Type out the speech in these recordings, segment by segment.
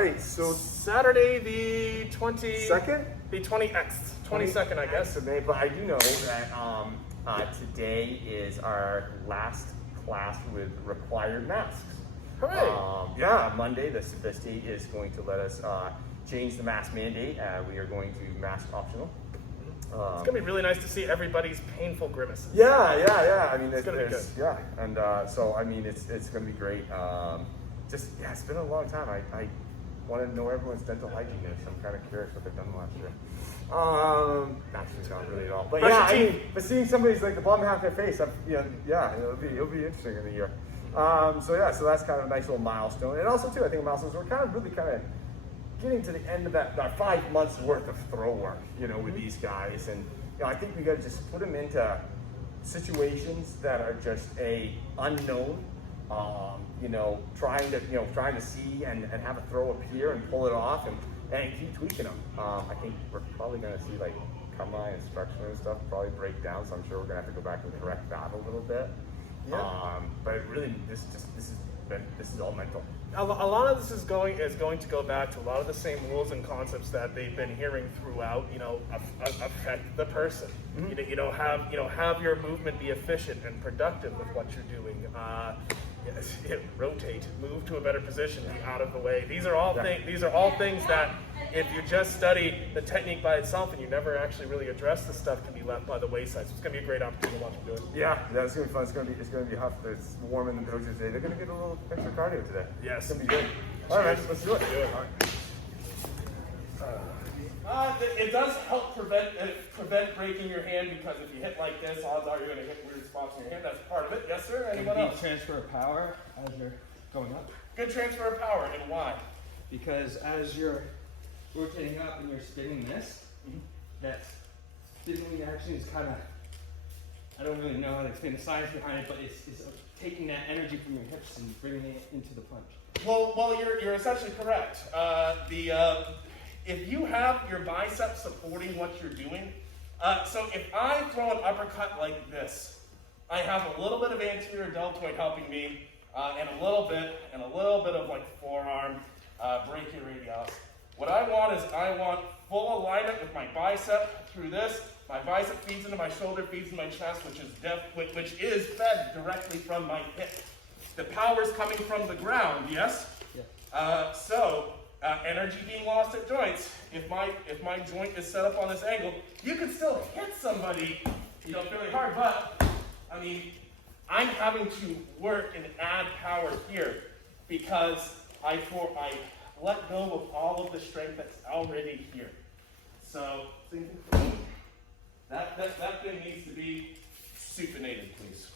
right, so Saturday the 20... second? The 22nd, I guess. Today, but I do know that today is our last class with required masks. Hooray! Yeah, Monday the state is going to let us change the mask mandate. We are going to mask optional. It's gonna be really nice to see everybody's painful grimaces. Yeah. I mean, it's gonna be good. Yeah, and so I mean, it's gonna be great. It's been a long time. I want to know everyone's dental hygiene is. I'm kind of curious what they've done last year. Actually, not really at all. But yeah, I mean, but seeing somebody's like the bottom half of their face, it'll be interesting in the year. So that's kind of a nice little milestone. And also too, I think a milestone is we're kind of getting to the end of that 5 months worth of throw work, with these guys. And I think we got to just put them into situations that are just unknown. Trying to see and have a throw appear and pull it off and keep tweaking them. I think we're probably going to see like come-by instruction and stuff probably break down, so I'm sure we're going to have to go back and correct that a little bit. Yeah. But really, this is all mental. A lot of this is going to go back to a lot of the same rules and concepts that they've been hearing throughout. Affect the person. Mm-hmm. Have your movement be efficient and productive with what you're doing. Rotate, move to a better position, be out of the way. These are all things that if you just study the technique by itself and you never actually really address the stuff, can be left by the wayside. So it's going to be a great opportunity to watch them do it. Yeah, it's going to be fun. It's going to be tough. It's warm in the dojo today. They're going to get a little extra cardio today. Yes. It's going to be good. All right, let's do it. All right. It does help prevent breaking your hand, because if you hit like this, odds are you're going to hit weird spots in your hand. That's part of it. Yes, sir? Anyone else? Transfer of power as you're going up. Good transfer of power, and why? Because as you're rotating up and you're spinning this, that spinning action is kind of, I don't really know how to explain the science behind it, but it's taking that energy from your hips and bringing it into the punch. Well, you're essentially correct. If you have your biceps supporting what you're doing, so if I throw an uppercut like this, I have a little bit of anterior deltoid helping me, and a little bit of like forearm, brachioradialis. What I want full alignment with my bicep through this. My bicep feeds into my shoulder, feeds into my chest, which is fed directly from my hip. The power is coming from the ground, yes? Yeah. Energy being lost at joints. If my joint is set up on this angle, you can still hit somebody, fairly hard, but I mean, I'm having to work and add power here because I let go of all of the strength that's already here. So that thing needs to be supinated, please.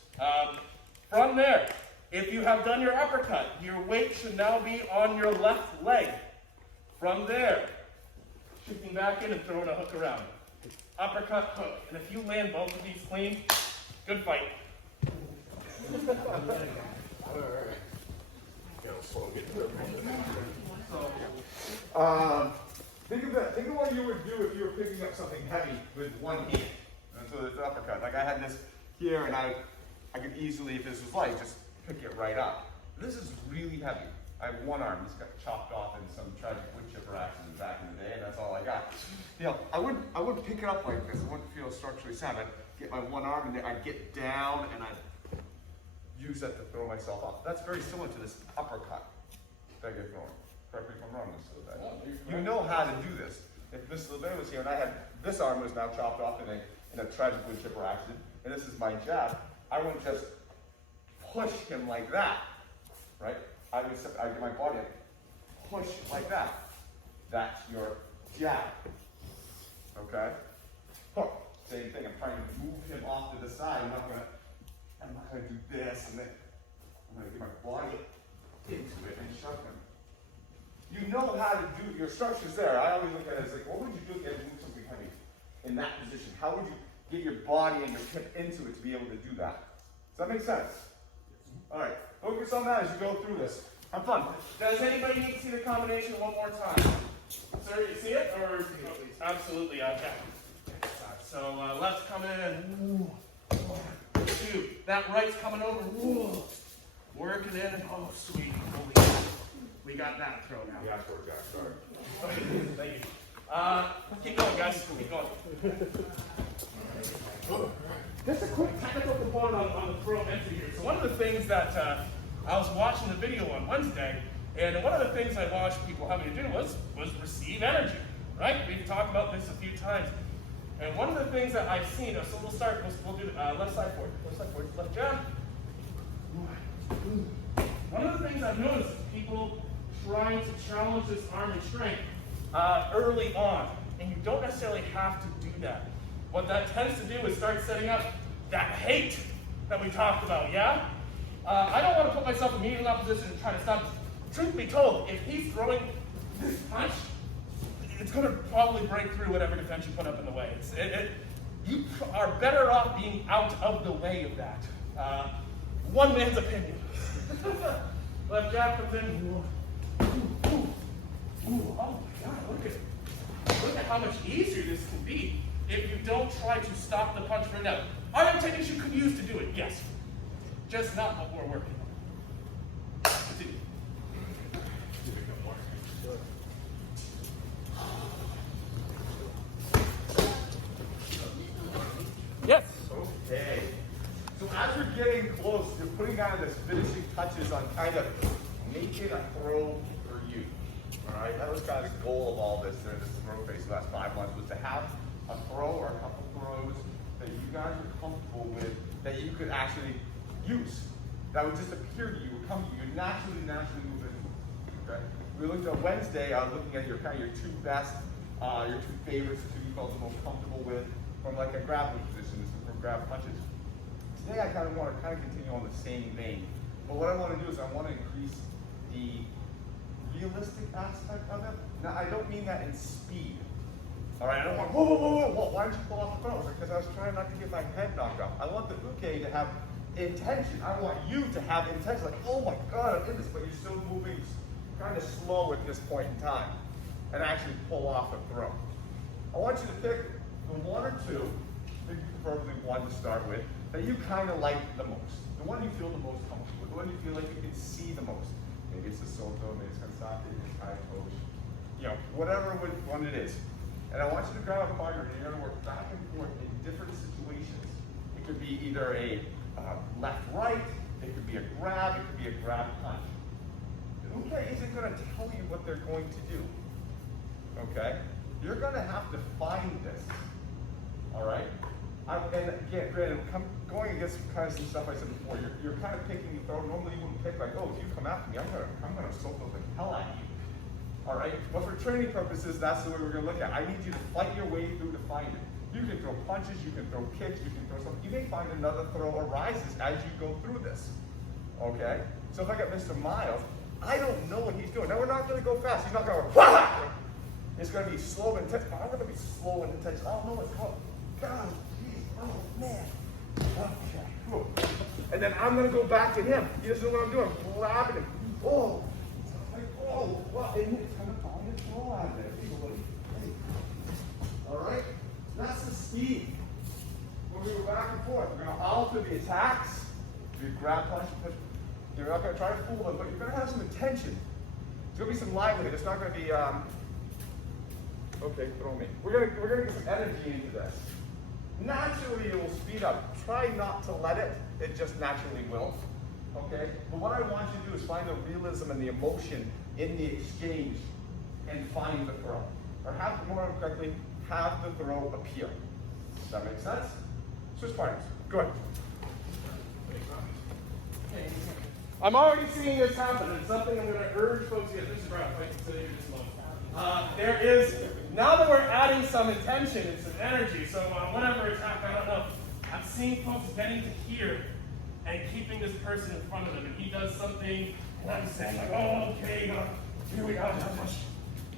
From there, if you have done your uppercut, your weight should now be on your left leg. From there, shifting back in and throwing a hook around. Uppercut, hook. And if you land both of these clean, good fight. Think of what you would do if you were picking up something heavy with one hand. And so there's the uppercut. Like I had this here, and I could easily, if this was light, just pick it right up. This is really heavy. I have one arm. This got chopped off in some tragic wood chipper accident back in the day, and that's all I got. I wouldn't pick it up like this. I wouldn't feel structurally sound. I'd get my one arm, and then I'd get down, and I'd use that to throw myself off. That's very similar to this uppercut that I get throwing. Correct me if I'm wrong, Mr. LeBay. You know how to do this. If Mr. LeBay was here, and I had this arm was now chopped off in a tragic wood chipper accident, and this is my jab, I wouldn't just push him like that, right? I get my body and push like that. That's your jab. Okay? Hook. Same thing. I'm trying to move him off to the side. I'm not gonna do this and then I'm gonna get my body into it and shove him. You know how to do your structure's there. I always look at it as like, what would you do if you had to move something heavy in that position? How would you get your body and your hip into it to be able to do that? Does that make sense? All right, focus on that as you go through this. Have fun. Does anybody need to see the combination one more time? Sir, you see it? Or absolutely, okay. So left's coming in. Two. That right's coming over. Working in. Oh, sweet. Holy. We got that throw now. Yeah, that's where it got started. Thank you. Keep going, guys. Keep going. Just a quick technical component on the throw entry here. So one of the things that I was watching the video on Wednesday, and one of the things I watched people having to do was receive energy, right? We've talked about this a few times. And one of the things that I've seen, so we'll start, we'll do left side forward, left jab. One of the things I've noticed is people trying to challenge this arm and strength early on, and you don't necessarily have to do that. What that tends to do is start setting up that hate that we talked about, yeah? I don't want to put myself immediately in opposition and try to stop this. Truth be told, if he's throwing this punch, it's going to probably break through whatever defense you put up in the way. You are better off being out of the way of that. One man's opinion. Left jab comes in. Ooh, oh my God, look at how much easier this can be if you don't try to stop the punch right now. Are there techniques you could use to do it? Yes. Just not what we're working on. Continue. Yes. Okay. So as you're getting close, you're putting on this finishing touches on kind of making a throw for you. All right. That was kind of the goal of all this during this throw phase the last 5 months, was to have a throw or a couple throws that you guys are comfortable with, that you could actually use. That would just appear to you, would come to you, naturally move into. Okay. We looked at Wednesday, looking at your kind of your two best, your two favorites, the two you felt the most comfortable with, from like a grappling position, from grab punches. Today I kind of want to continue on the same vein, but what I want to do is I want to increase the realistic aspect of it. Now I don't mean that in speed. All right, I don't want whoa, why did you pull off the throw? Because I was trying not to get my head knocked off. I want the uke to have intention. I want you to have intention, like, oh my God, I'm in this, but you're still moving kind of slow at this point in time, and actually pull off a throw. I want you to pick the one or two, maybe preferably one to start with, that you kind of like the most. The one you feel the most comfortable with, the one you feel like you can see the most. Maybe it's a Soto, maybe it's Kansate, maybe it's Kai Coach, you know, whatever one it is. And I want you to grab a partner and you're going to work back and forth in different situations. It could be either a left-right, it could be a grab, it could be a grab punch. The uke isn't going to tell you what they're going to do. Okay? You're going to have to find this. All right? And again, granted, going against kind of some stuff I said before, you're kind of picking the throw. Normally you wouldn't pick like, oh, if you come after me, I'm gonna Soto the hell out of you. All right? But for training purposes, that's the way we're going to look at it. I need you to fight your way through to find it. You can throw punches, you can throw kicks, you can throw something. You may find another throw arises as you go through this. Okay? So if I got Mr. Miles, I don't know what he's doing. Now we're not going to go fast. He's not going to go, it's going to be slow and intense. I'm going to be slow and intense. I don't know what's called. God, geez, oh man. Okay, cool. And then I'm going to go back to him. He doesn't know what I'm doing. I'm grabbing him. Oh. Oh, well, and it's going to find a throw out of there. All right? That's the speed. When we go back and forth, we're going to alter the attacks. You grab punch, push. You're not going to try to fool them, but you're going to have some intention. There's going to be some livelihood. It's not going to be, okay, throw me. We're going to get some energy into this. Naturally, it will speed up. Try not to let it. It just naturally will. Okay? But what I want you to do is find the realism and the emotion in the exchange and find the throw. Or have, more correctly, have the throw appear. Does that make sense? Switch partners. Go ahead. I'm already seeing this happen, and something I'm going to urge folks to get. This is right, if I can sit here just a moment. There is, now that we're adding some intention and some energy, so whatever attack, I don't know, I'm seeing folks getting to here and keeping this person in front of them, and he does something, and I'm saying like, oh, okay, here we go.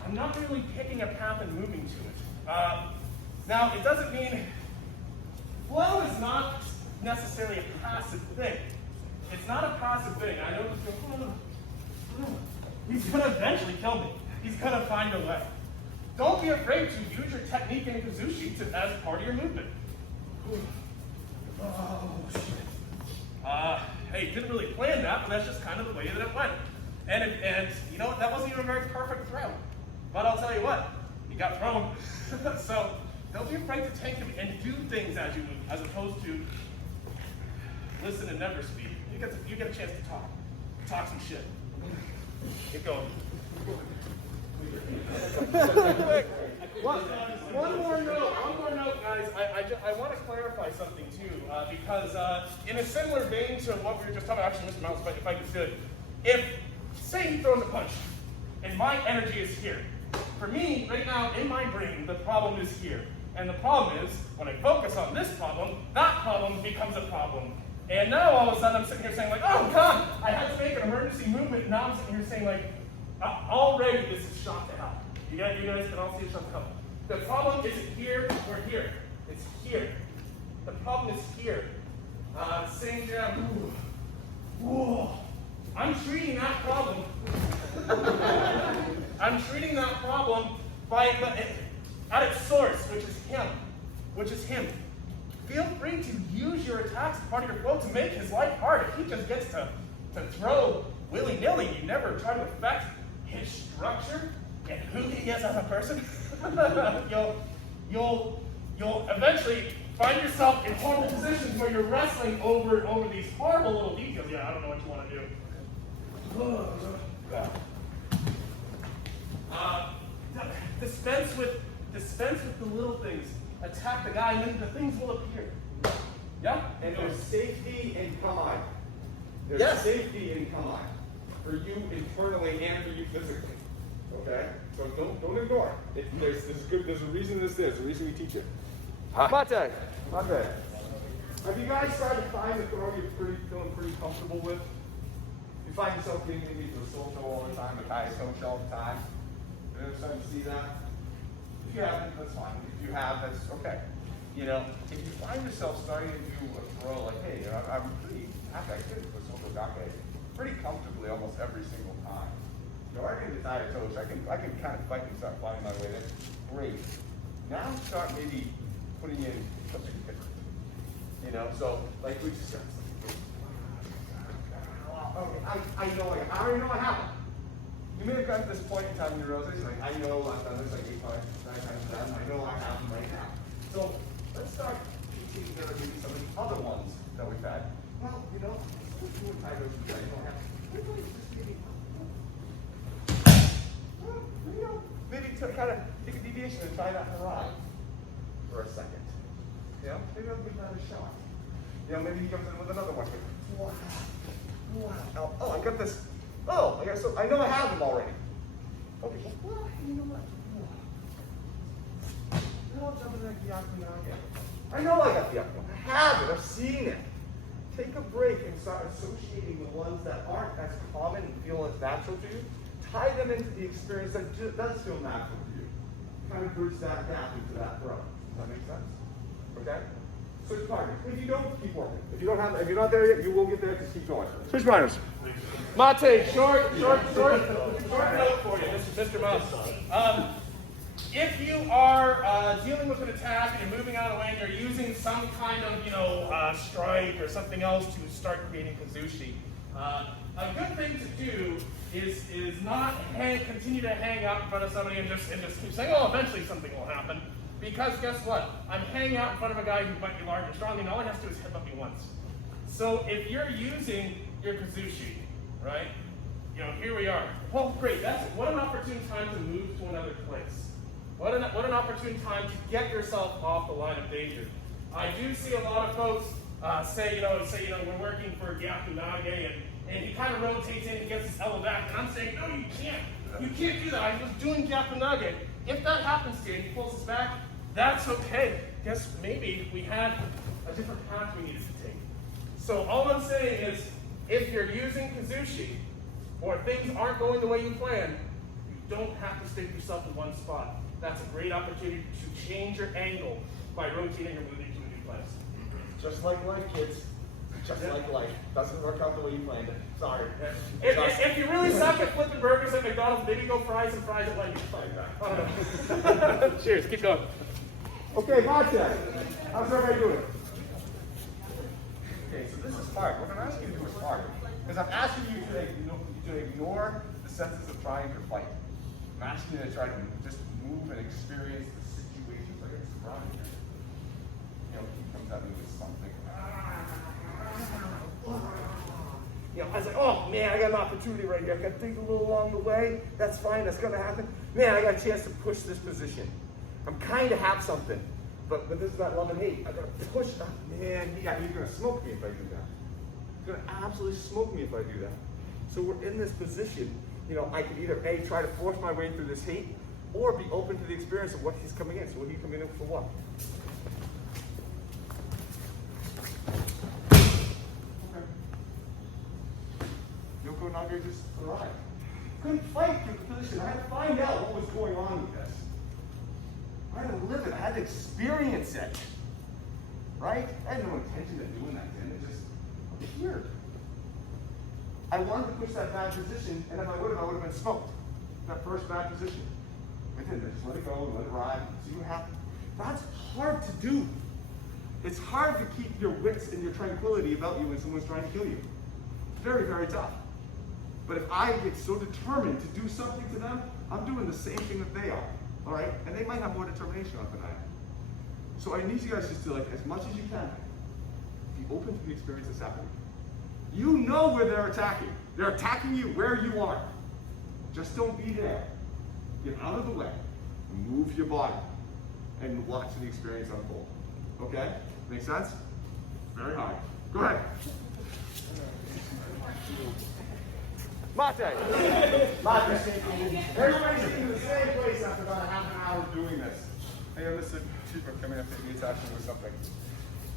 I'm not really picking a path and moving to it. Now, it doesn't mean, flow is not necessarily a passive thing. It's not a passive thing. I know he's going to eventually kill me. He's going to find a way. Don't be afraid to use your technique in Kazushi as part of your movement. Oh, shit. Hey, didn't really plan that, but that's just kind of the way that it went. And you know what? That wasn't even a very perfect throw. But I'll tell you what, he got thrown. So don't be afraid to take him and do things as you move, as opposed to listen and never speak. You get a chance to talk. Talk some shit. Get going. One more note, guys. I want to clarify something too, because in a similar vein to what we were just talking about, actually, Mr. Mouse, if I could do it, if say he throws a punch, and my energy is here. For me, right now, in my brain, the problem is here. And the problem is, when I focus on this problem, that problem becomes a problem. And now all of a sudden I'm sitting here saying like, oh God, I had to make an emergency movement, and now I'm sitting here saying like, already this is shot to hell. You guys can all see it shot to hell. The problem isn't here or here. It's here. The problem is here. Same down. Ooh. I'm treating that problem. I'm treating that problem at its source, which is him. Feel free to use your attacks as part of your flow to make his life hard. If he just gets to throw willy-nilly, you never try to affect his structure and who he is as a person, you'll eventually find yourself in horrible positions where you're wrestling over these horrible little details. Yeah, I don't know what you want to do. Dispense with the little things. Attack the guy, and then the things will appear. Yeah? And there's safety in combine. There's Yes. safety in combine. For you internally and for you physically. Okay? So don't ignore it. There's a reason this is. There's a reason we teach it. Mate. Have you guys started to find the throw you're feeling pretty comfortable with? You find yourself getting into the social all the time, the guys social all the time. You ever starting to see that? If you haven't, that's fine. If you have, that's okay. You know, if you find yourself starting to do a throw like, hey, I'm pretty happy I did the social gake pretty comfortably almost every single time. You know, I can decide toes. I can kind of fight and start finding my way there. Great. Now start maybe putting in something different. You know, so like we just said. Okay, I already know I have it. You may have gotten to this point in time in your realization, like, I know I've done this like 8 times, 9 times done. I know I have them right now. So let's start piecing together maybe some of the other ones that we've had. Well, you know, let's do a tie those together. You don't have maybe to kind of take a deviation and try that ride for a second. You know, maybe I'll give that a shot. You know, maybe he comes in with another one. Wow. Oh, I got this. Oh, so I know I have them already. Okay, well, you know what? Then I'll jump into that Gyaku now again. I know I got the other one. I have it. I've seen it. Take a break and start associating the ones that aren't as common and feel as natural to you. Tie them into the experience that does feel natural to you. Kind of bridge that gap into that throw. Does that make sense? Okay? Switch partners. If you don't, keep working. If you're not there yet, you will get there. Just keep going. Switch partners. Mate, short note for you, Mr. Mouse. If you are dealing with an attack and you're moving out of the way and you're using some kind of, strike or something else to start creating Kazushi, a good thing to do is not continue to hang out in front of somebody and just keep saying, oh, eventually something will happen. Because guess what? I'm hanging out in front of a guy who might be large and strong, and all he has to do is headbutt me once. So if you're using your Kazushi, right? Here we are. Well, great. What an opportune time to move to another place. What an opportune time to get yourself off the line of danger. I do see a lot of folks say we're working for Gyaku Nage, and he kind of rotates in and gets his elbow back, and I'm saying, no, you can't. You can't do that. I was doing Gyaku Nage. If that happens to you and he pulls us back, that's okay. Guess maybe we had a different path we needed to take. So all I'm saying is, if you're using Kazushi, or things aren't going the way you planned, you don't have to stick yourself in one spot. That's a great opportunity to change your angle by rotating or moving to a new place. Just like life, kids. Just like life. Doesn't work out the way you planned it. Sorry. If you really suck at flipping burgers at McDonald's, maybe go fry some fries at Wendy's. I don't know. Cheers. Keep going. Okay, Mate. How's everybody doing? Okay, so this is hard. What I'm asking you to do is hard. Because I'm asking you to ignore the senses of trying to fight. I'm asking you to try to just move and experience the situations like it's surrounding you. You know, he comes at me with something. You know, I was like, oh man, I got an opportunity right here. I got to dig a little along the way. That's fine. That's going to happen. Man, I got a chance to push this position. I'm kind of have something, but this is not love and hate. I got to push. Oh, man, he's going to smoke me if I do that. He's going to absolutely smoke me if I do that. So we're in this position. You know, I could either A, try to force my way through this hate, or be open to the experience of what he's coming in. So what he coming in for what? Yoko Naga just arrived. Couldn't fight through the position. I had to find out what was going on with this. I had to live it. I had to experience it. Right? I had no intention of doing that then. It just appeared. I wanted to push that bad position, and if I would have been smoked. That first bad position. I didn't. I just let it go and let it ride and see what happened. That's hard to do. It's hard to keep your wits and your tranquility about you when someone's trying to kill you. Very, very tough. But if I get so determined to do something to them, I'm doing the same thing that they are. All right? And they might have more determination on it than I am. So I need you guys just to, like, as much as you can, be open to the experience that's happening. You know where they're attacking. They're attacking you where you are. Just don't be there. Get out of the way. Move your body. And watch the experience unfold. Okay? Make sense? Very hard. Go ahead. Mate! Everybody's in the same place after about a half an hour of doing this. Hey, Mr. Chief, I'm coming up to be attached with something.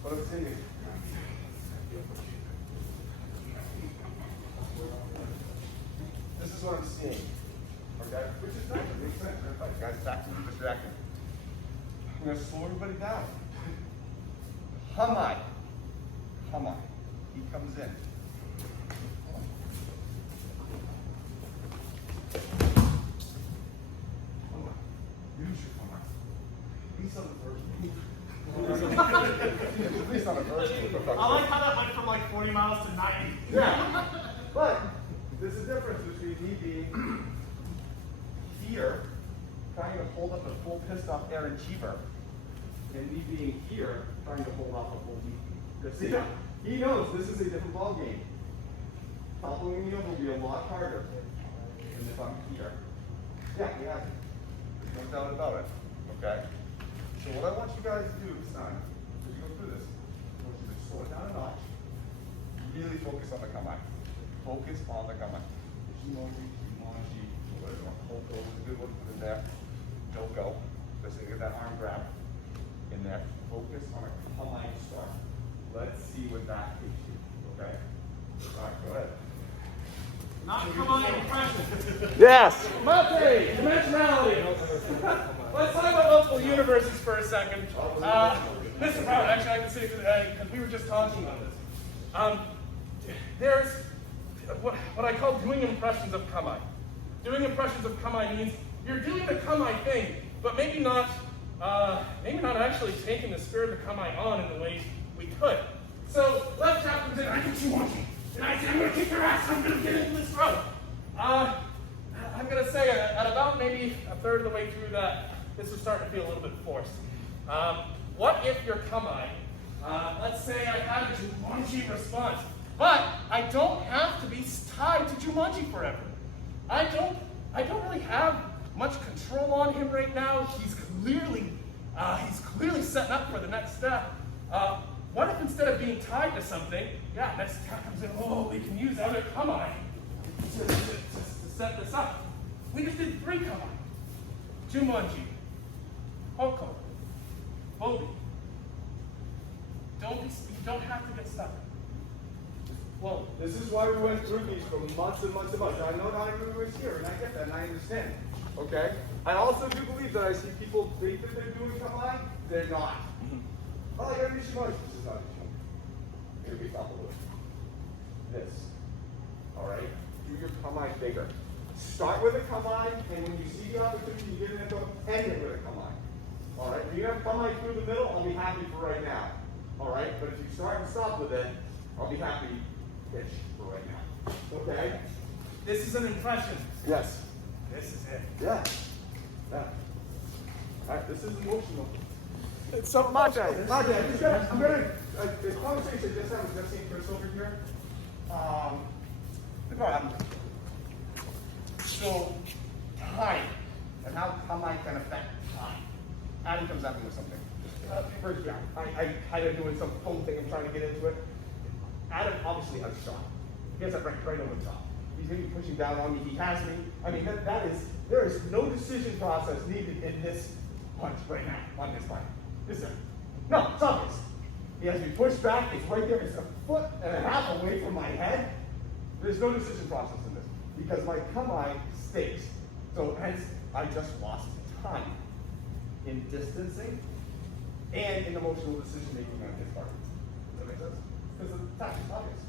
What I'm saying is, this is what I'm seeing. Okay? Which is nice. It makes sense. You guys acting distracting. I'm going to slow everybody down. Hamai. He comes in. Use your Hamai. He's on the version. At least on the version. I like how that went from like 40 miles to 90. Yeah. But there's a difference between me being here, trying to hold up a full pissed off Aaron Cheever, and me being here, trying to hold off a full beat. Because see, he knows this is a different ball game. Toppling me will be a lot harder than if I'm here. Yeah, we have it. There's no doubt about it. Okay? So what I want you guys to do this time, as you go through this, I want you to slow it down a notch. Really focus on the comeback. Focus on the comeback. Jumanji, whatever. Hoko is a good one. Put in there. Don't go. Just get that arm grab in there. Focus on a comeback start. Let's see what that takes you. Okay? All right, go ahead. Not come on impression. Yes. Mate, dimensionality. Let's talk about multiple universes for a second. Mr. Brown, actually, I can say because we were just talking about this. There's what I call doing impressions of Kamai. Doing impressions of Kamai means you're doing the Kamai thing, but maybe not actually taking the spirit of Kamai on in the ways we could. So left tap comes in, I get you watching. And I say, I'm gonna kick your ass, I'm gonna get into this throat. I'm gonna say at about maybe a third of the way through that, this is starting to feel a little bit forced. What if your Kamai, let's say I had a Jumanji response, but I don't have to be tied to Jumanji forever. I don't really have much control on him right now. He's clearly setting up for the next step. What if instead of being tied to something, next attack comes in, we can use other Kamai to set this up. We just did 3 Kamai. Jumanji, Hoko, Bobi. You don't have to get stuck. Well, this is why we went through these for months and months and months. I know not everyone was here, and I get that, and I understand. Okay? I also do believe that I see people think that they're doing Kamai, they're not. Oh, I gotta do Shimon. This is not Shimon. Here we follow it. This. Alright? Do your Kamai bigger. Start with a Kamai, and when you see the opportunity, you get it, end it with a Kamai. Alright? If you have Kamai through the middle, I'll be happy for right now. Alright? But if you start and stop with it, I'll be happy-ish for right now. Okay? This is an impression. Yes. This is it. Yeah. Yeah. All right, this is emotional. So, Mate, I'm gonna, this conversation just had with Justine Chris over here. No, so, time, and how I can affect time. Adam comes at me with something. For example, I kind of doing some phone thing, I'm trying to get into it. Adam obviously has a shot. He has that right over the top. He's gonna be pushing down on me, he has me. I mean, there is no decision process needed in this punch right now on this fight. Is there? No, it's obvious. He has me pushed back, it's right there, it's a foot and a half away from my head. There's no decision process in this because my kamae stakes. So hence, I just lost time in distancing and in emotional decision making on his part. Does that make sense? Because the attack is obvious.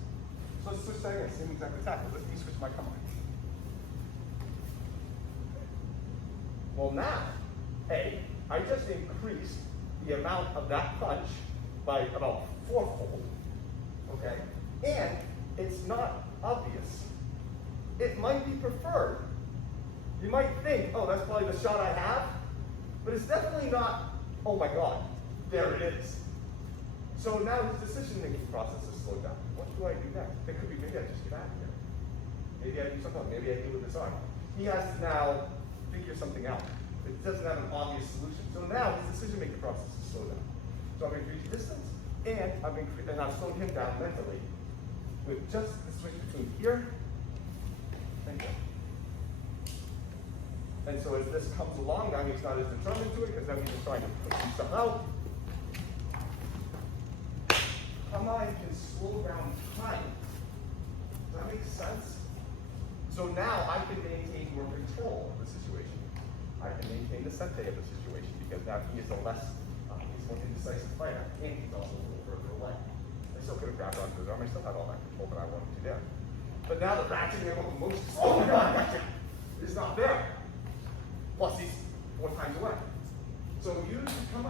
So let's switch that again, same exact attack. Let me switch my kamae. Well now, I just increased the amount of that punch by about fourfold. Okay? And it's not obvious. It might be preferred. You might think, oh, that's probably the shot I have, but it's definitely not, oh my God, there it is. So now his decision-making process is slowed down. What do I do next? It could be, maybe I just get out of here. Maybe I do something, maybe I do with this arm. He has to now figure something out. It doesn't have an obvious solution. So now his decision-making process is slowed down. So I've increased distance, and I've slowed him down mentally with just the switch between here and here. And so as this comes along, now he's not as determined to it, because now he's just trying to push himself out. Kamae can slow down time. Does that make sense? So now I can maintain more control of the situation. I can maintain the sente of the situation, because now he is a less, he's more indecisive fighter, and he's also a little further away. I still could have grabbed onto his arm, I still had all that control that I wanted to do. But now the ratcheting of emotions, oh my God, gotcha, is not there. Plus he's 4 times away. So you can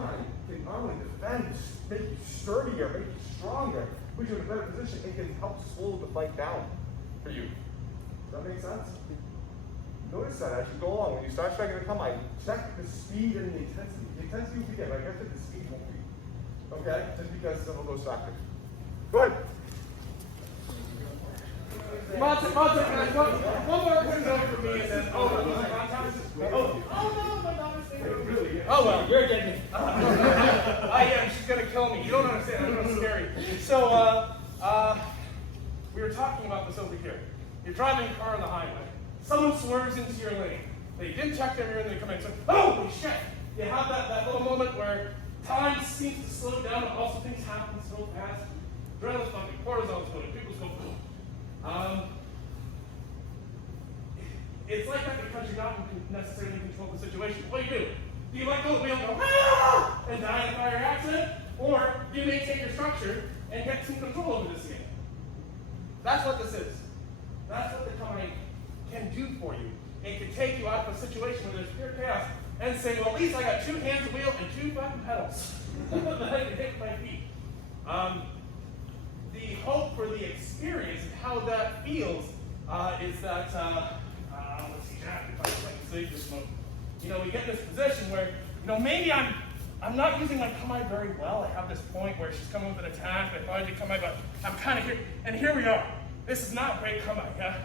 not only defend, make you sturdier, make you stronger, put you in a better position, it can help slow the fight down for you. Does that make sense? Notice that as you go along, when you start striking the kamae, check the speed and the intensity. The intensity will be there, but I guess the speed won't be. Okay? Just because some of those factors. Go ahead. Monte, one more quick note for me, and then, oh well, you're getting me. I am, she's gonna kill me. You don't understand, I'm gonna scare you. So, we were talking about this over here. You're driving a car on the highway. Someone swerves into your lane. They didn't check their mirror and they come in and say, holy shit! You have that little moment where time seems to slow down, and also things happen so fast. Adrenaline's pumping, cortisol's going, people's go boom. It's like that because you're not necessarily in control of the situation. What do? Do you let go of the wheel and go, ah! And die in a fire accident? Or do you maintain your structure and get some control over this again? That's what this is. That's what the kamae can do for you. It can take you out of a situation where there's pure chaos and say, well, at least I got 2 hands of wheel and 2 fucking pedals that I can hit my feet. The hope for the experience and how that feels is that, let's see, Jack, if I can save this one. You know, we get in this position where, you know, maybe I'm not using my kamae very well. I have this point where she's coming with an attack, I thought I'd do kamae, but I'm kind of here, and here we are. This is not great kamae, yeah?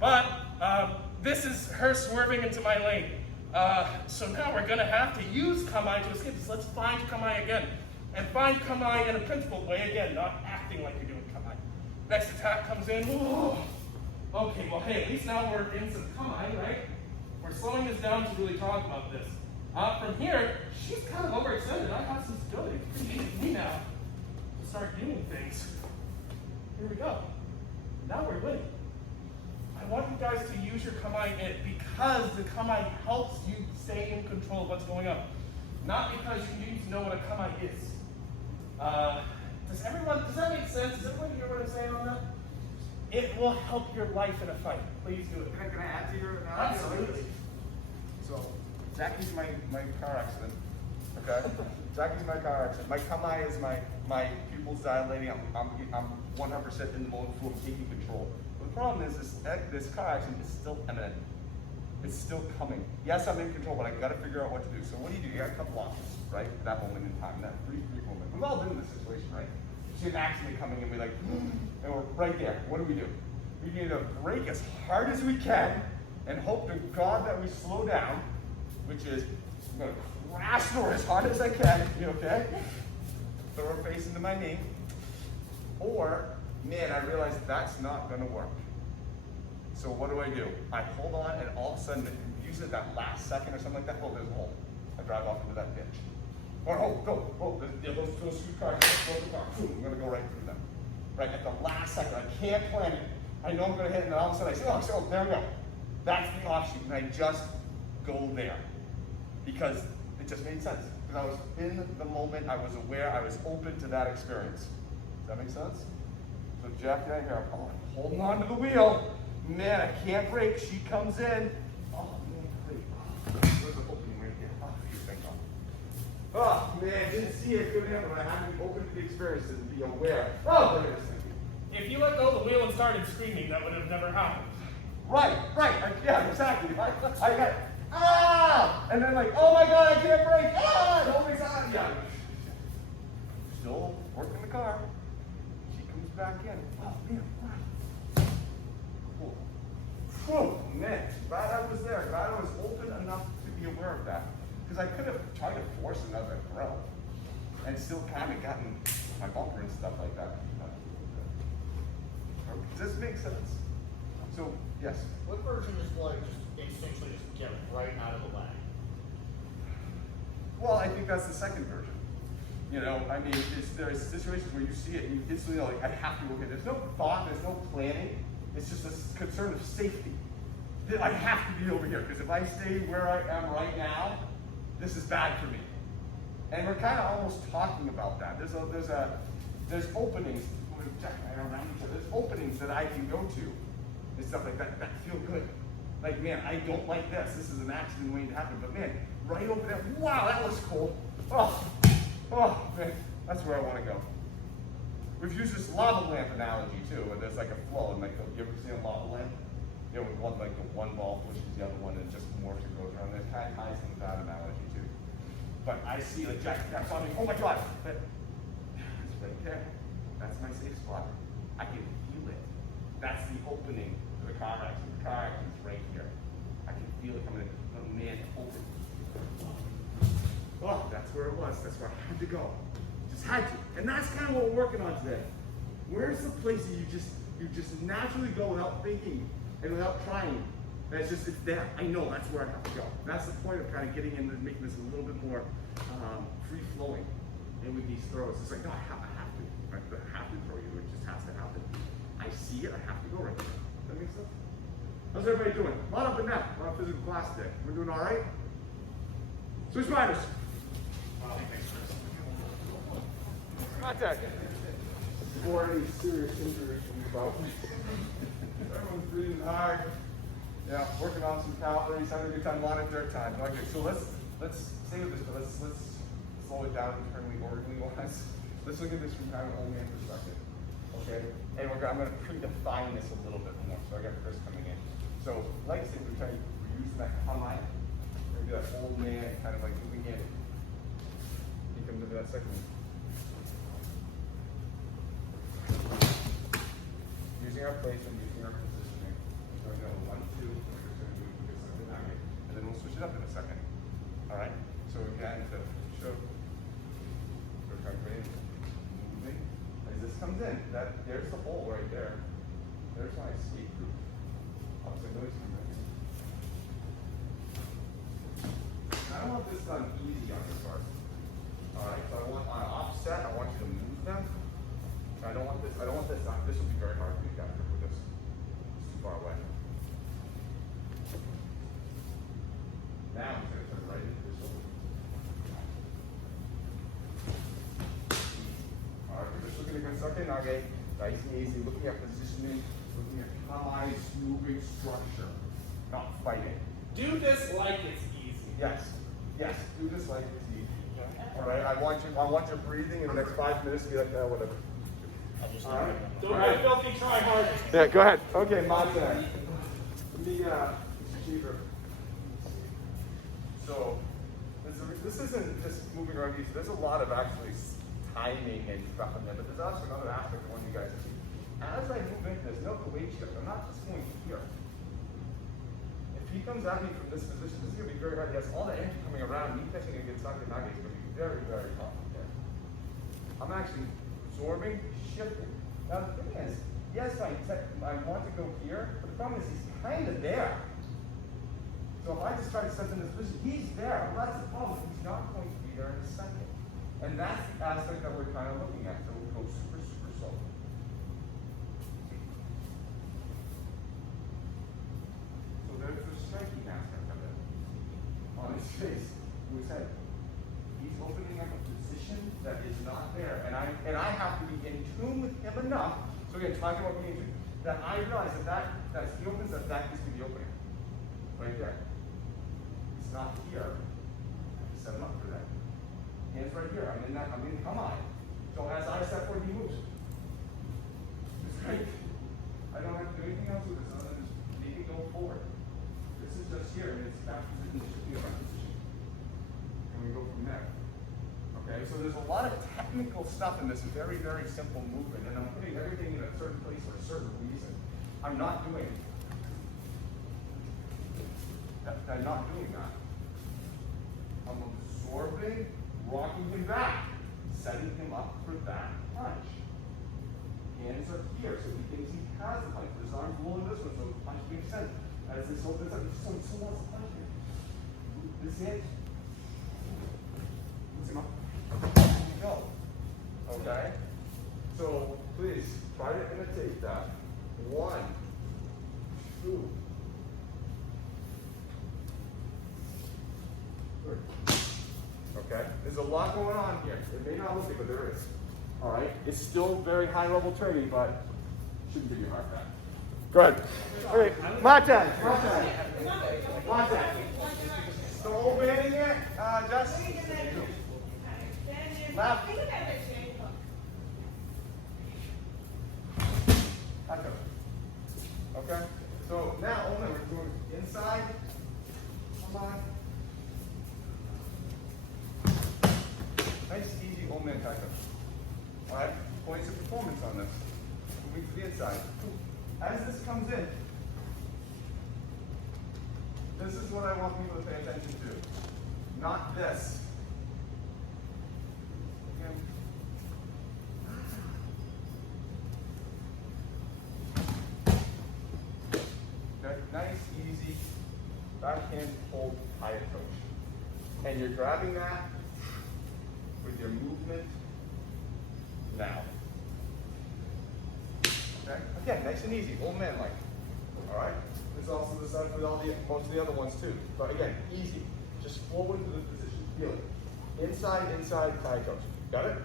But this is her swerving into my lane. So now we're gonna have to use kamae to escape this. Let's find kamae again. And find kamae in a principled way again, not acting like you're doing kamae. Next attack comes in, ooh. Okay, well hey, at least now we're in some kamae, right? We're slowing this down to really talk about this. From here, she's kind of overextended. I have some stability. It's pretty easy for me now to start doing things. Here we go. Now we're winning. I want you guys to use your kamae because the kamae helps you stay in control of what's going on. Not because you need to know what a kamae is. Does that make sense? Does everybody hear what I'm saying on that? It will help your life in a fight. Please do it. Can I add to your analogy? Absolutely. So, Jackie's my car accident, okay? Jackie's my car accident. My Kamai is my pupils dilating. I'm 100% in the mode flow, taking control. But the problem is this car accident is still imminent. It's still coming. Yes, I'm in control, but I gotta figure out what to do. So what do? You got a couple options, right? At that moment in time, that brief moment. We've all been in this situation, right? You see an accident coming and we're like, and we're right there. What do? We need to brake as hard as we can and hope to God that we slow down, which is, I'm gonna crash through as hard as I can, you okay? Throw her face into my knee. Or, man, I realize that's not gonna work. So what do? I hold on and all of a sudden, usually that last second or something like that, oh, there's a hole. I drive off into that ditch. Or, those two cars, boom, I'm gonna go right through them. Right, at the last second, I can't plan it. I know I'm gonna hit it, and then all of a sudden I say, oh, there we go. That's the offshoot, and I just go there. Because it just made sense. Because I was in the moment, I was aware, I was open to that experience. Does that make sense? So Jackie and I here, I'm holding on to the wheel. Man, I can't brake. She comes in. Oh, man, great. There's an opening right here. Oh, thank God. Oh, man, didn't see it. Couldn't happen. I had to be open to the experience and be aware. Oh, there it is. If you let go of the wheel and started screaming, that would have never happened. Right. Yeah, exactly. I got, ah! And then like, oh my God, I can't brake. Ah! It always on. Yeah. Still working the car. She comes back in. Oh, man, wow. Cool. Whew, man, glad I was there. Glad I was open enough to be aware of that. Because I could have tried to force another throw and still kind of gotten my bumper and stuff like that. Does this make sense? So, yes. What version is like just instinctually just get right out of the way? Well, I think that's the second version. You know, I mean, there's situations where you see it and you instantly know, like, I have to go here. There's no thought, there's no planning. It's just a concern of safety. I have to be over here, because if I stay where I am right now, this is bad for me. And we're kind of almost talking about that. There's openings. There's openings that I can go to and stuff like that feel good. Like, man, I don't like this. This is an accident waiting to happen. But man, right over there, wow, that was cool. Oh, man, that's where I want to go. We've used this lava lamp analogy too, where there's like a flow, and like, you ever seen a lava lamp? You know, with one, like the one ball pushes the other one and it just morphs and goes around. It kind of ties into that analogy too. But I see like Jack taps on me, oh my God, but it's right there. That's my safe spot. I can feel it. That's the opening to the car accident. The car accident's right here. I can feel it coming in. Oh man, open. Oh, that's where it was. That's where I had to go. Just had to. And that's kind of what we're working on today. Where's the place that you just naturally go without thinking and without trying? That's just, it's there. I know that's where I have to go. That's the point of kind of getting in and making this a little bit more free-flowing. And with these throws, it's like, no, I have to. Right? I have to throw you. It just has to happen. I see it. I have to go right there. Does that make sense? How's everybody doing? A lot up in that. A lot of physical class today. We're doing all right? Switch riders. Contact. Before any serious injuries from about. Everyone's breathing hard. Yeah, working on some calories, having a good time, a lot of dirt time. Okay, so let's stay with this, but let's slow it down internally, orderly wise. Let's look at this from kind of an old man perspective. Okay? And I'm going to predefine this a little bit more. So I got Chris coming in. So, like I said, we're using that combine. We're going to do that old man kind of like moving in. He comes into that second. Using our placement, using our positioning. We're going to go 1, 2, we're just going to do something that way. And then we'll switch it up in a second. Alright? So again, to show, we're calculating, moving. As this comes in, there's the hole right there. There's my escape route. Obviously, notice me right here. I don't want this done easy on your part. Alright, so I want my offset, I want you to move them. I don't want this done. This will be very hard for you guys to put this. It's too far away. Now I'm going to turn right into this over. Alright, we're just looking at a second. Okay, nice and easy. Looking at positioning, looking at eyes, moving structure, not fighting. Do this like it's easy. Yes, do this like it's easy. All right, I want your breathing in the next 5 minutes to be like, whatever. All right. Don't be a filthy try hard. Yeah, go ahead. Okay, my turn. Let me Cheever. So, this isn't just moving around these. There's a lot of actually timing and stuff in there, but there's also another aspect I want you guys to see. As I move into this, note the weight shift. I'm not just going here. If he comes at me from this position, this is going to be very hard. He has all the energy coming around. Me catching a good socket nugget is going to be very, very tough. Okay? I'm actually absorbing, shifting. Now the thing is, yes, I want to go here, but the problem is he's kind of there. So if I just try to set him in this position, he's there. Well, that's the problem. He's not going to be there in a second. And that's the aspect that we're kind of looking at. So we'll go super, super slow. So there's the striking aspect of it. On his face, with his head. He's opening up a position that is not there. And I have to be in tune with him enough. So again, talking about being in tune, that I realize that he opens that is to be opening. Right there. It's not here. I set him up for that. Hands right here. I'm in come on. So as I step forward, he moves. It's great. I don't have to do anything else with this other than just make it go forward. This is just here, and it's back position, it should be a right position. And we go from there. Okay, so there's a lot of technical stuff in this very, very simple movement, and I'm putting everything in a certain place for a certain reason. I'm not doing that. I'm absorbing, rocking him back, setting him up for that punch. Hands are here, so he thinks he has the punch. His arm's rolling this one, so the punch makes sense. As this opens up, he so wants to punch him. This hit. Puts him up. There you go. Okay? So please try to imitate that. 1, 2. Okay? There's a lot going on here. It may not look it, but there is. Alright? It's still very high level training, but shouldn't give you a hard time. Go ahead. Okay, my turn. So opening it, just left. Okay? So now only we're doing inside. Come on. Nice, easy home man tackle. Alright, points of performance on this. Moving to the inside. As this comes in, this is what I want people to pay attention to. Not this. Again. Okay, nice, easy, backhand hold high approach. And you're grabbing that with your movement now. Okay? Again, nice and easy, old man like. Alright? There's also the side with most of the other ones too. But again, easy. Just forward to the position. Feel it. Inside, tie toes. Got it?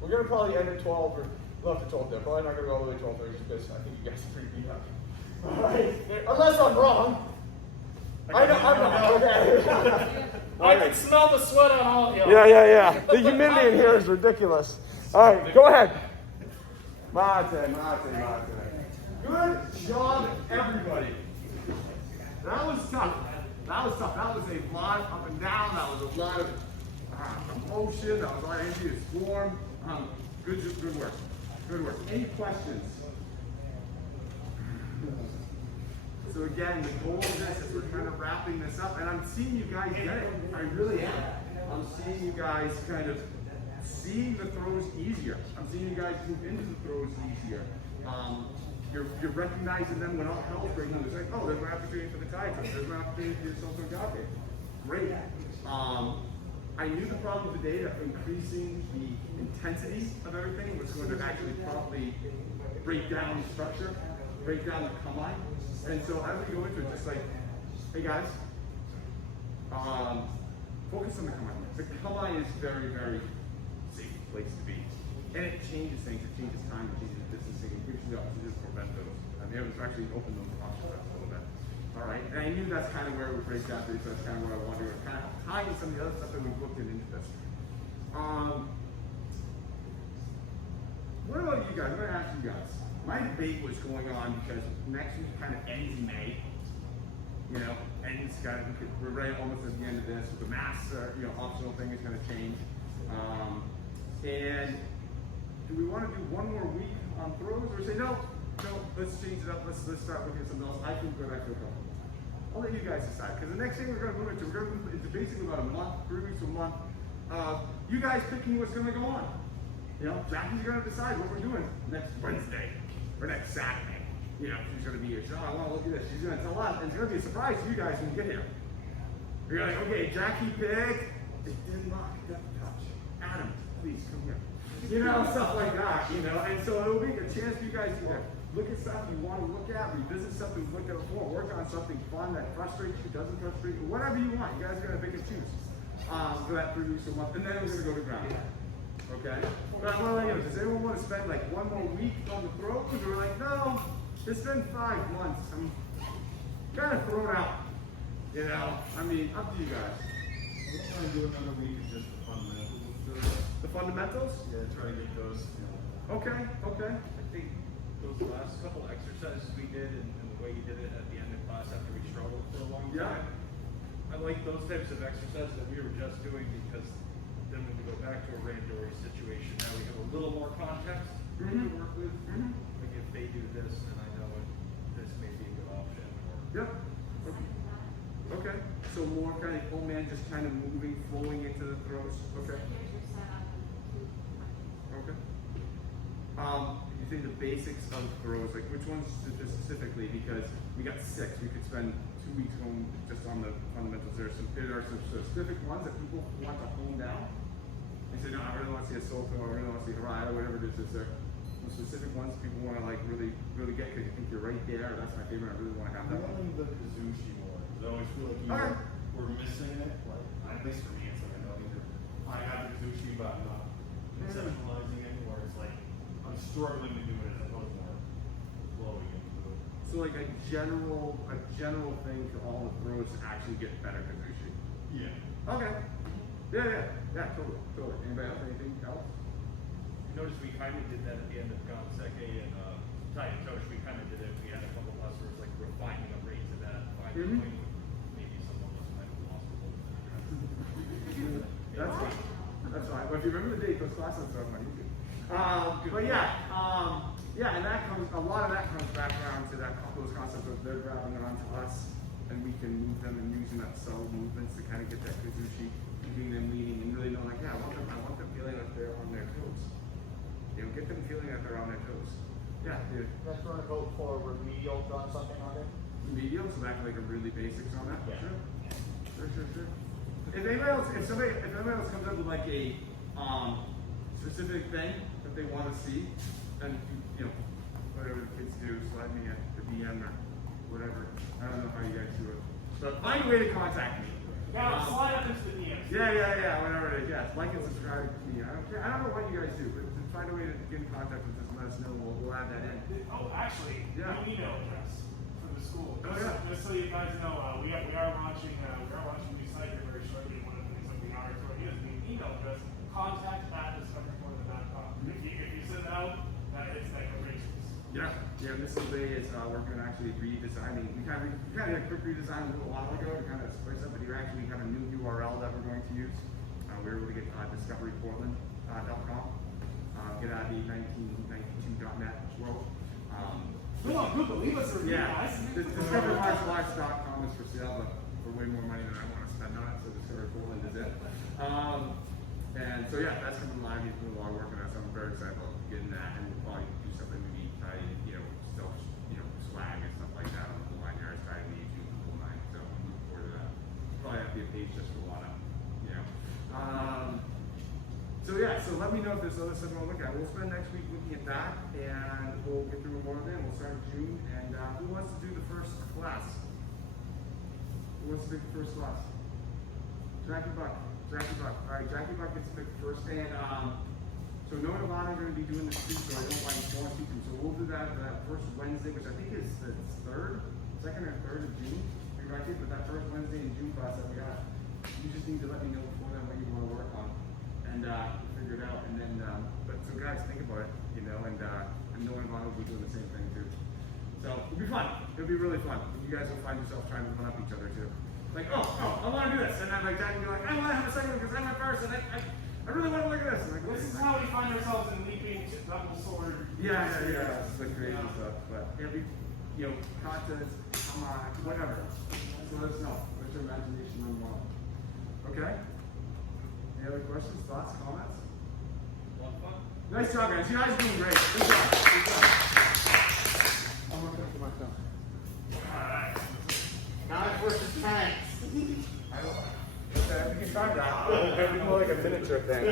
We're gonna probably end at 12 or left at 12 there. Probably not gonna go all the way to 12 because I think you guys are pretty beat up. Alright? Unless I'm wrong. I'm not. Okay. I can smell the sweat on all of you. Yeah. The humidity in here is ridiculous. All right, go ahead. Martin. Good job, everybody. That was tough. That was a lot of up and down. That was a lot of emotion. That was a lot of energy to storm. Good work. Any questions? So again, the goal of this is we're kind of wrapping this up, and I'm seeing you guys get it. I really am. I'm seeing you guys kind of see the throws easier. I'm seeing you guys move into the throws easier. You're recognizing them when all hell's breaking loose. Like, oh, there's an opportunity for the tie toes. There's an opportunity for yourself to go. Great. I knew the problem today that increasing the intensity of everything was going to actually probably break down the structure, break down the come line. And so as we go into it, just like, hey guys, focus on the come line. The come line is very, very safe place to be. And it changes things, it changes time, it changes distancing, it gives you the opportunity to prevent those. And they have actually opened those options up a little bit. All right, and I knew that's kind of where it would break down to, so that's kind of what I wanted to kind of tie in some of the other stuff that we've looked at into this. What about you guys? I'm gonna ask you guys. My debate was going on because next week kind of ends in May. You know, and it's got we're right almost at the end of this. The mass, optional thing is going to change. And do we want to do one more week on throws, or say no, let's change it up. Let's start looking at something else. I feel good. I feel comfortable. I'll let you guys decide because the next thing we're going to move into basically about a month, 3 weeks to a month. You guys picking what's going to go on. You know, Jackie's going to decide what we're doing next Wednesday or next Saturday. You know, she's going to be here. Oh, I want to look at this. She's going to tell us, and it's going to be a surprise to you guys when you get here. You're like, okay, Jackie picked. It didn't lock. It doesn't touch. Adam, please come here. You know, stuff like that. You know, and so it'll be a chance for you guys to look at stuff you want to look at, revisit stuff you've looked at before, work on something fun that frustrates you, doesn't frustrate you, whatever you want. You guys are going to pick and choose for that 3 weeks a month, and then we're going to go to ground. Okay? But I want to let you know, does anyone want to spend like one more week on the throws? Or like, no, it's been 5 months. I'm kind of thrown out. You know, I mean, up to you guys. I'm trying to do another week of just the fundamentals. The fundamentals? Yeah, try to get those, Okay, okay. I think those last couple exercises we did and the way you did it at the end of class after we struggled for a long Yeah. time. I like those types of exercises that we were just doing because then when we go back to a random situation, now we have a little more context to work with. Like if they do this, then I know this may be a good option. Or Yep. Okay. So more kind of old man just kind of moving, flowing into the throws. Okay. Okay. You think the basics of throws, like which ones specifically? Because we got 6. We could spend 2 weeks going just on the fundamentals. There are some specific ones that people want to hone down. They say, no, I really want to see a soul throw, I really want to see Harai, or whatever it is. Is there some specific ones people want to like really get because you think you're right there? That's my favorite. I really want to have that one. Really the Kazushi more, because I always feel like Okay. we're missing it. Like, at least for me, it's like I know either I have the Kazushi, but I'm not conceptualizing it, or it's like I'm struggling to do it as opposed to more flowing into it. So like a general thing for all the throws to actually get better Kazushi. Yeah. Okay. Yeah, totally. Anybody else? Anything else? you notice we kind of did that at the end of Ganseke and Tai and Tosh. We kind of did it. We had a couple lessons like refining a rate to that, finding point. Maybe some of us might have lost a little bit. That's fine. That's fine. But if you remember the date, those classes are on YouTube. But yeah, and that comes, a lot of that comes back around to those concepts of they're grabbing it onto us, and we can move them and using that subtle movements to kind of get that Kazushi, keeping them leading and really know like, yeah, I want them feeling like they're on their toes. You know, get them feeling like they're on their toes. Yeah, dude. That's gonna go for remedial, done something on it. Medium, so back to like a really basics on that. Yeah. Sure. If anybody else comes up with like a specific thing that they want to see, then you know, whatever the kids do, slide me at the DM or whatever. I don't know how you guys do it, but find a way to contact me. Now slide up into the DMs. Yeah, whatever it is. Yes, like and subscribe to me. I don't care. I don't know what you guys do, but just find a way to get in contact with us and let us know. We'll add that in. Oh, actually, Yeah. an email address for the school. Oh, yeah. Just so you guys know, we are launching a new site here very shortly. One of the things that we are throwing is the email address, contact@discoveryportland.com. If you send it out, that is like a resource. Yeah, Mrs. Lee is working on actually redesigning. We kind of had a quick redesign a little while ago to kind of spice up, but here actually kind of new URL that we're going to use. We were able to get discoveryportland.com. Get out of the 1992.net world. Come on, Google, leave us a review, Yeah, guys. discoverymarksblocks.com is for sale, but for way more money than I want to spend on it, so Discovery Portland is it. And so yeah, that's coming live. He's doing a lot of work on that, so I'm very excited about getting that, and we'll probably do something maybe tied, swag and stuff like that on the line yards, tied to the YouTube and the whole nine. So I'm looking forward to that. Probably have to be a page just for Lana, So let me know if there's other stuff I want to look at. We'll spend next week looking at that, and we'll get through more of them. We'll start in June, and who wants to do the first class? Who wants to pick the first class? Jackie Buck. All right, Jackie Buck gets to pick first, and so Noah and Lana are going to be doing this too, so I don't want to teach them. So we'll do that first Wednesday, which I think is the second or third of June. But that first Wednesday in June class that we got, you just need to let me know before then what you want to work on. and figure it out. And then, but so guys, think about it, you know, and knowing Vaughn will be doing the same thing too. So it'll be fun. It'll be really fun. You guys will find yourself trying to one up each other too. Like, I want to do this, and then like Dad will be like, I want to have a second one because I'm my first, and I really want to look at this. And like, This is how we find ourselves in leaping double sword. yeah, it's the crazy stuff. But every, you know, content, come on, whatever. So let us know. What's your imagination unlocked? Okay. Any other questions, thoughts, comments? Nice job, guys. You guys are doing great. Good job. Good job. I'm working for myself. Alright. Knives versus tanks. Okay, we can try that. It'll be more like a miniature thing.